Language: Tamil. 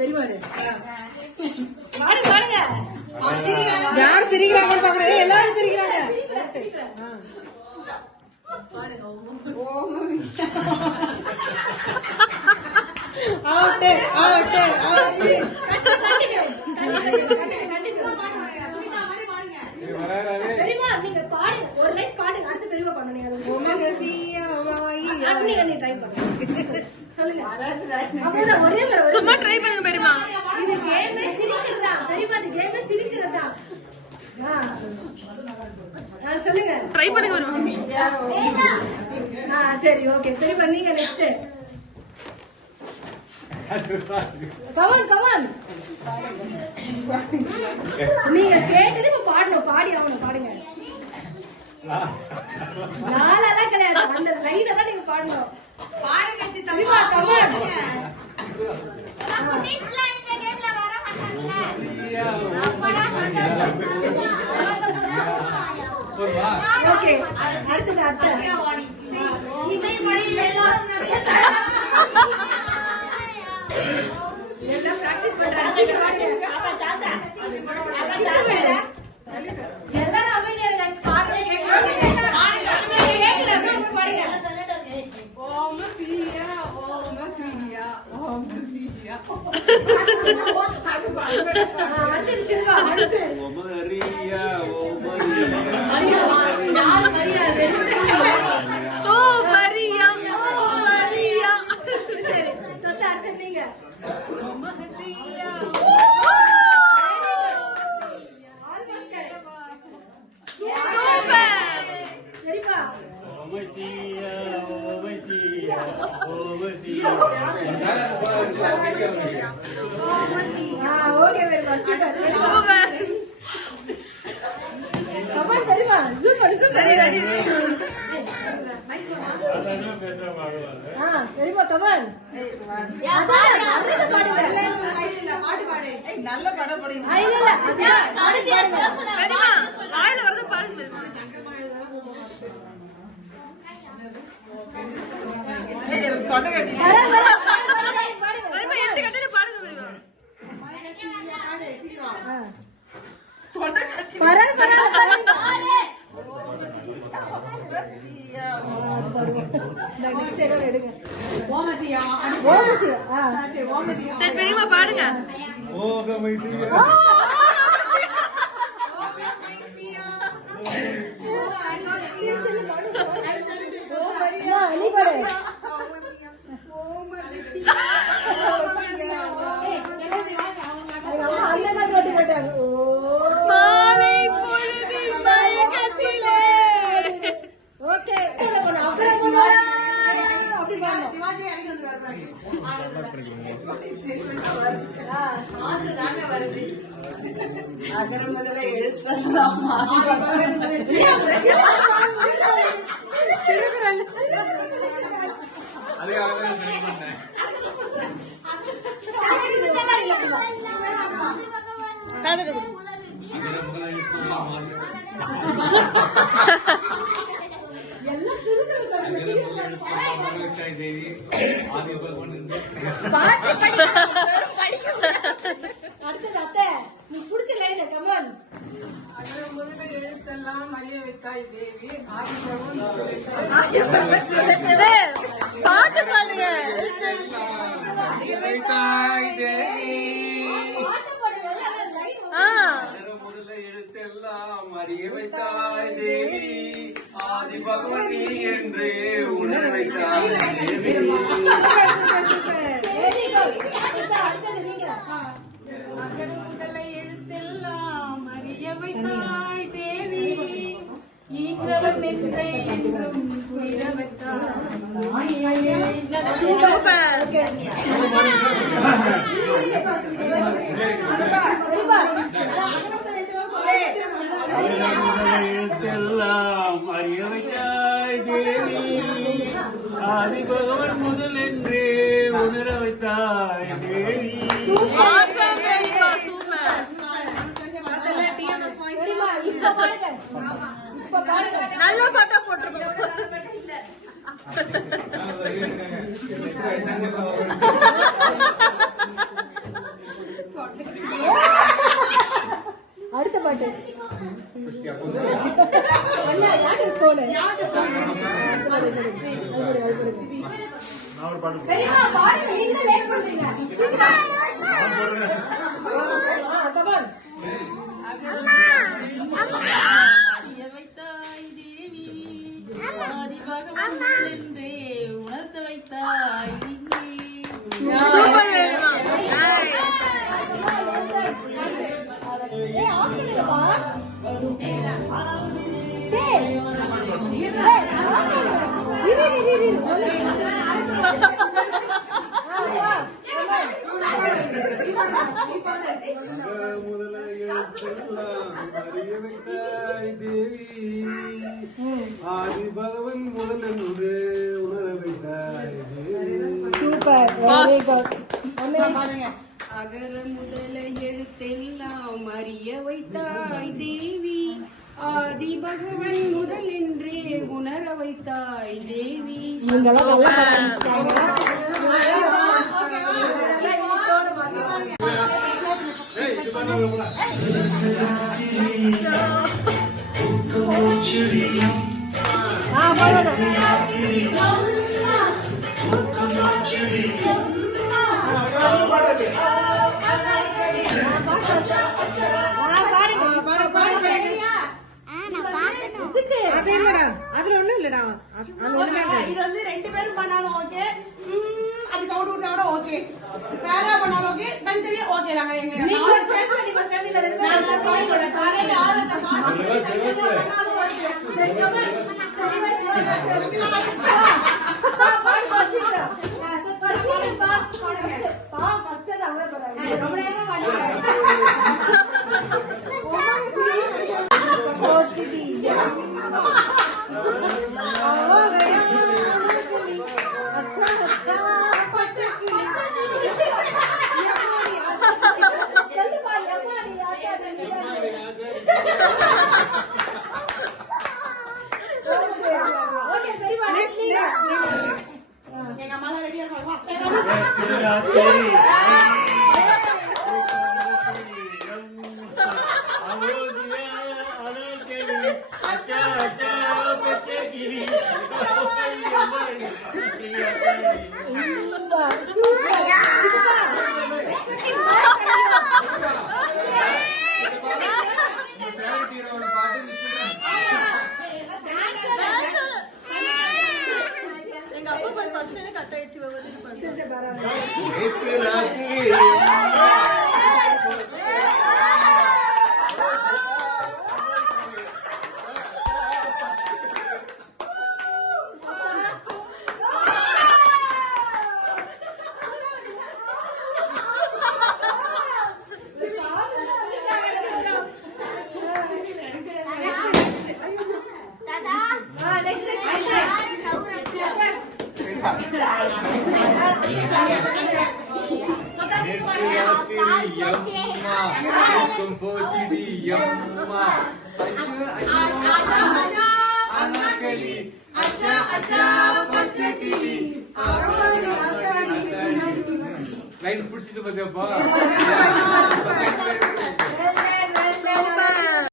பெரியவாடு பாடுங்க. யார் சிரிக்கிறாங்கன்னு பாக்குறேன். எல்லாரும் சிரிக்கிறாங்க. ஆவுட்டு ஆவுட்டு ஆவுட்டு. பெரியமா நீங்க பாடு, ஒரு லைன் பாடுங்க. அடுத்து பெரியமா பாடுங்க. நீங்க ட்ரை பண்ணுங்க. சொல்லுங்க. ஒரே சும்மா ட்ரை பண்ணுங்க பெரியமா. இது கேமே சிரிக்கிறதா பெரியமா? இது கேமே சிரிக்கிறதா? சொல்லுங்க. ட்ரை பண்ணுங்க பெரியமா. சரி ஓகே பெரியமா நீங்க நெக்ஸ்ட். Come on come on. நீங்க கேட்டது இப்ப பாடணும். பாடி ஆகணும். பாடுங்க. நாளெல்லாம் கிடையாது. அந்த லைனை தான் நீங்க பாடணும். பாடுங்க பெரியமா. கமான். ஓகே அடுத்தது அத்தை. எல்லாம் பிராக்டிஸ் பண்றாங்க. எல்லாரும் அமைதியா இருங்க. பாடுறே கேட்கலாம். நல்ல படம் பெரியமா பாடுங்க. எழுத்தெல்லாம் அறிய வைத்தாய் தேவி. பாட்டு பாடுங்க. எழுத்தெல்லாம் அறிய வைத்தாய் தேவி. ஆதி பகவான் நீ என்று உணர வைத்தாய் தேவி. முதல எழுத்தெல்லாம் அறிய வைத்தாய் தேவி. ஈன்றவன் நெஞ்சை என்றும் குளிர வைத்தாய். எழுத்தெல்லாம் அறிய வைத்தாய் தேவி. ஆதி பகவான் முதல் என்றே உணர வைத்தாய் தேவி. நல்ல பாட்டா போட்டிருக்கோம். பாட்டு உணர்த்த வைத்தாய் ஆதி பகவன் முதல் என்று உணர வைத்தாய். Super, very good. அகர முதல எழுத்தெல்லாம் அறிய வைத்தாய் தேவி, ஆதி பகவன் முதல் என்றே உணர வைத்தாய் தேவி. நீங்களாம் நல்லா படிச்சிட்டாங்க. இது வந்து 2 பேரும் பண்ணாலும் ஓகே, அப்படி சவுண்ட் கொடுத்தா கூட ஓகே, பேரா பண்ணாலும் ஓகே, தனித்தனியா ஓகே. நாங்க எங்க காலையில ஆரத்தை காணும் ரொம்ப நேரம் எங்க அம்மா ரெடியா எங்க அப்பா போய் ஃபர்ஸ்ட் கட் ஆயிடுச்சு. லைன் பிடிச்சிட்டு பார்த்தியாப்பா?